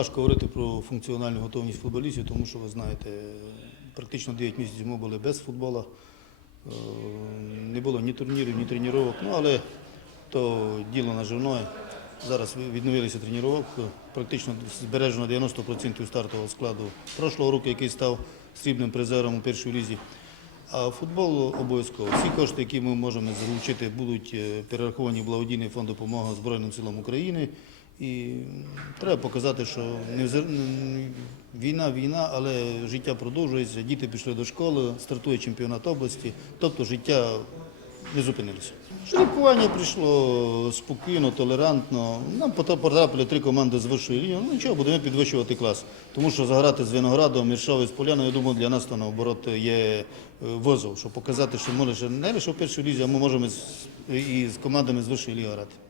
важко говорити про функціональну готовність футболістів, тому що ви знаєте, практично 9 місяців ми були без футболу. Е, Не було ні турнірів, ні тренувань, ну але то діло наживне. Зараз відновилися тренування, практично збережено 90% стартового складу прошлого року, який став срібним призером у першій лізі. А футбол обов'язково. Всі кошти, які ми можемо залучити, будуть е, перераховані в благодійний фонд допомоги Збройним силам України. І треба показати, що війна, війна, але життя продовжується. Діти пішли до школи, стартує чемпіонат області, тобто життя не зупинилося. Жеребкування прийшло спокійно, толерантно. Нам потрапили три команди з вищої лінії. Ну нічого, будемо підвищувати клас. Тому що заграти з Виноградом, Міршавою, з Поляною, я думаю, для нас то наоборот є е, визов, щоб показати, що ми лише не лише в першій лізі, а ми можемо і з командами з вищої ліги грати.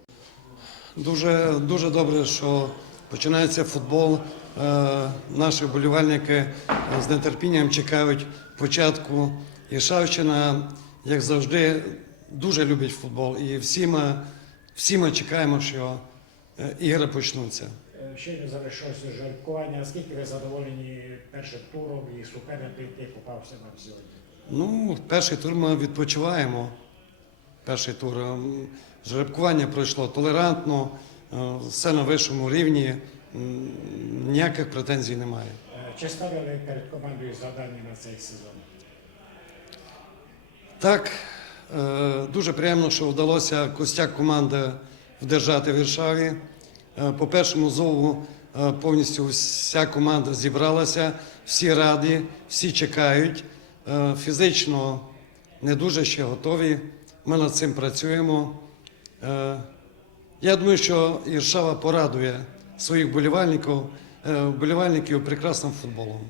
Дуже, дуже добре, що починається футбол. Е, Наші вболівальники е, з нетерпінням чекають початку. Іршавщина, як завжди, дуже любить футбол. І всі ми, всі ми чекаємо, що е, ігри почнуться. Е, Щойно завершилося жеребкування. Скільки ви задоволені першим туром і суперником, який попався нам сьогодні? Ну, перший тур ми відпочиваємо. Перший тур. М, Жеребкування пройшло толерантно, е, все на вищому рівні. Ніяких претензій немає. Е, Чи ставили перед командою завдання на цей сезон? Так, е, дуже приємно, що вдалося костяк команди вдержати в Віршаві. Е, По першому зову е, повністю вся команда зібралася, всі раді, всі чекають. Е, Фізично не дуже ще готові. Ми над цим працюємо. Е, Я думаю, що Іршава порадує своїх болівальників, болівальників вболівальників прекрасним футболом.